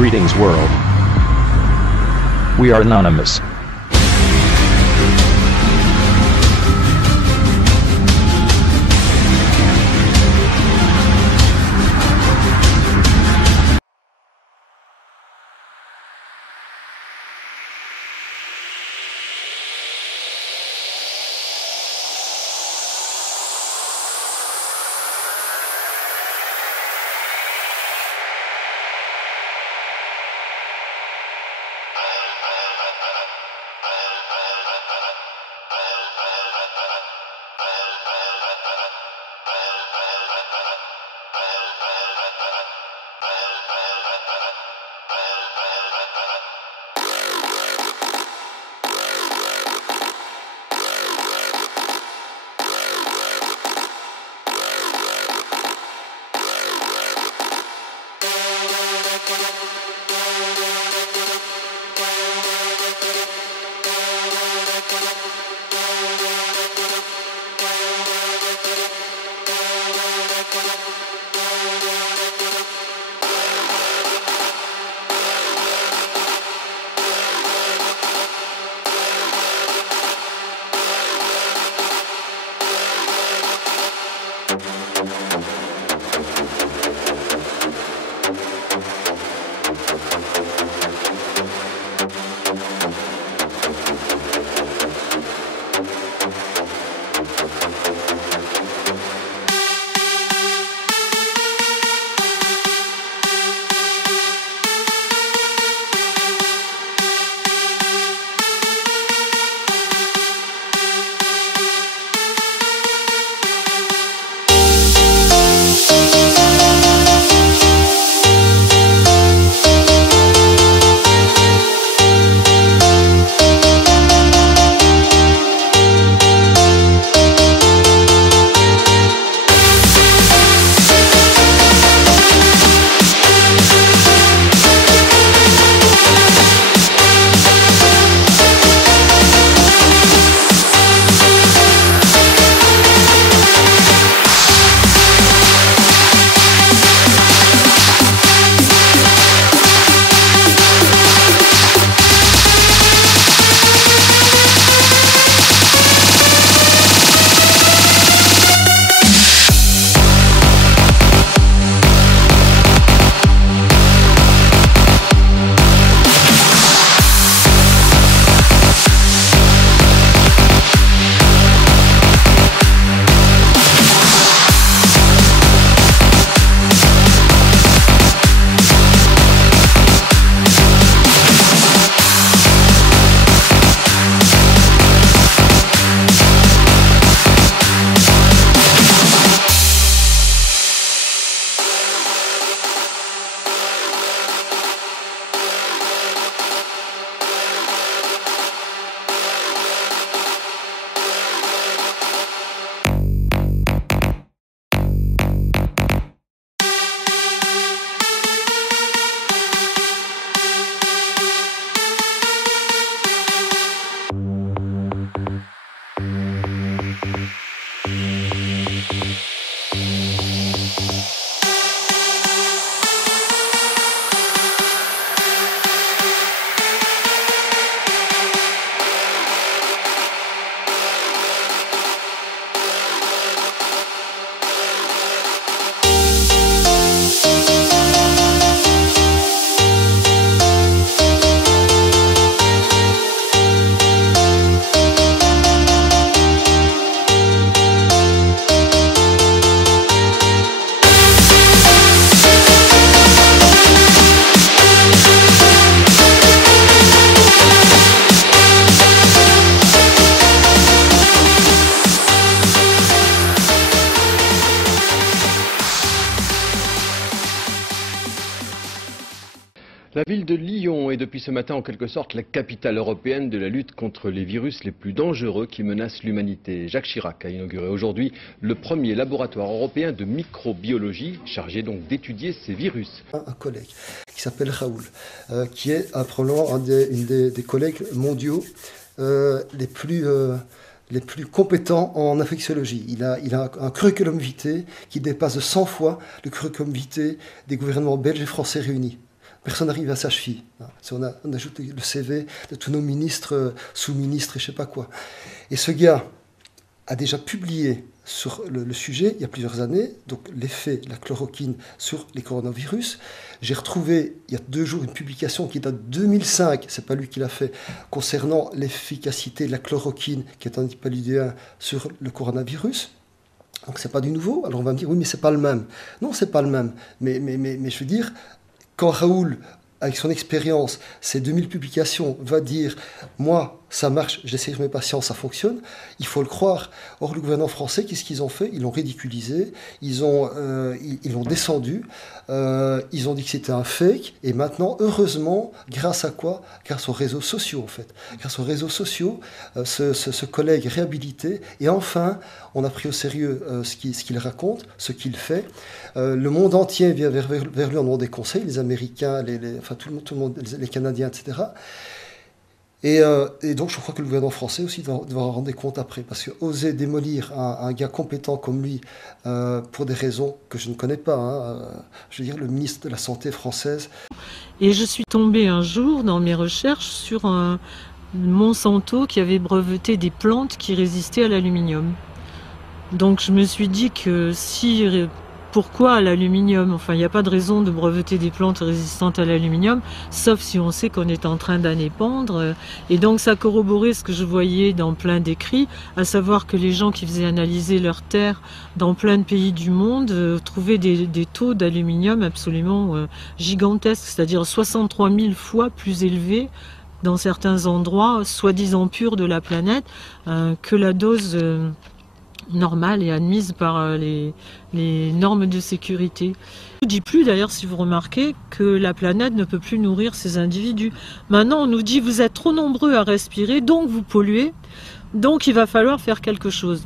Greetings world. We are anonymous. La ville de Lyon est depuis ce matin en quelque sorte la capitale européenne de la lutte contre les virus les plus dangereux qui menacent l'humanité. Jacques Chirac a inauguré aujourd'hui le premier laboratoire européen de microbiologie, chargé donc d'étudier ces virus. Un collègue qui s'appelle Raoul, qui est probablement un des collègues mondiaux les plus compétents en infectiologie. Il a un curriculum vitae qui dépasse de 100 fois le curriculum vitae des gouvernements belges et français réunis. Personne n'arrive à sa cheville. On ajoute le CV de tous nos ministres, sous-ministres et je ne sais pas quoi. Et ce gars a déjà publié sur le sujet il y a plusieurs années, donc l'effet de la chloroquine sur les coronavirus. J'ai retrouvé il y a 2 jours une publication qui date de 2005, c'est pas lui qui l'a fait, concernant l'efficacité de la chloroquine, qui est un antipaludéen, sur le coronavirus. Donc c'est pas du nouveau. Alors on va me dire oui mais c'est pas le même. Non, c'est pas le même. Mais je veux dire, quand Raoul, avec son expérience, ses 2000 publications, va dire « Moi, ça marche, j'essaie sur mes patients, ça fonctionne », il faut le croire. Or, le gouvernement français, qu'est-ce qu'ils ont fait? Ils l'ont ridiculisé, ils l'ont descendu, ils ont dit que c'était un fake, et maintenant, heureusement, grâce à quoi? Grâce aux réseaux sociaux, en fait. Grâce aux réseaux sociaux, ce collègue réhabilité, et enfin, on a pris au sérieux ce qu'il raconte, ce qu'il fait. Le monde entier vient vers lui en demandant des conseils, les Américains, enfin tout le monde, les Canadiens, etc. Et donc je crois que le gouvernement français aussi doit en rendre compte après, parce que oser démolir un gars compétent comme lui pour des raisons que je ne connais pas, je veux dire le ministre de la Santé française. Et je suis tombée un jour dans mes recherches sur un Monsanto qui avait breveté des plantes qui résistaient à l'aluminium. Donc je me suis dit que pourquoi à l'aluminium? Enfin, il n'y a pas de raison de breveter des plantes résistantes à l'aluminium, sauf si on sait qu'on est en train d'en épandre. Et donc ça corroborait ce que je voyais dans plein d'écrits, à savoir que les gens qui faisaient analyser leurs terres dans plein de pays du monde trouvaient des taux d'aluminium absolument gigantesques, c'est-à-dire 63 000 fois plus élevés dans certains endroits, soi-disant purs de la planète, que la dose normale et admise par les normes de sécurité. On ne dit plus d'ailleurs, si vous remarquez, que la planète ne peut plus nourrir ces individus. Maintenant on nous dit vous êtes trop nombreux à respirer, donc vous polluez, donc il va falloir faire quelque chose.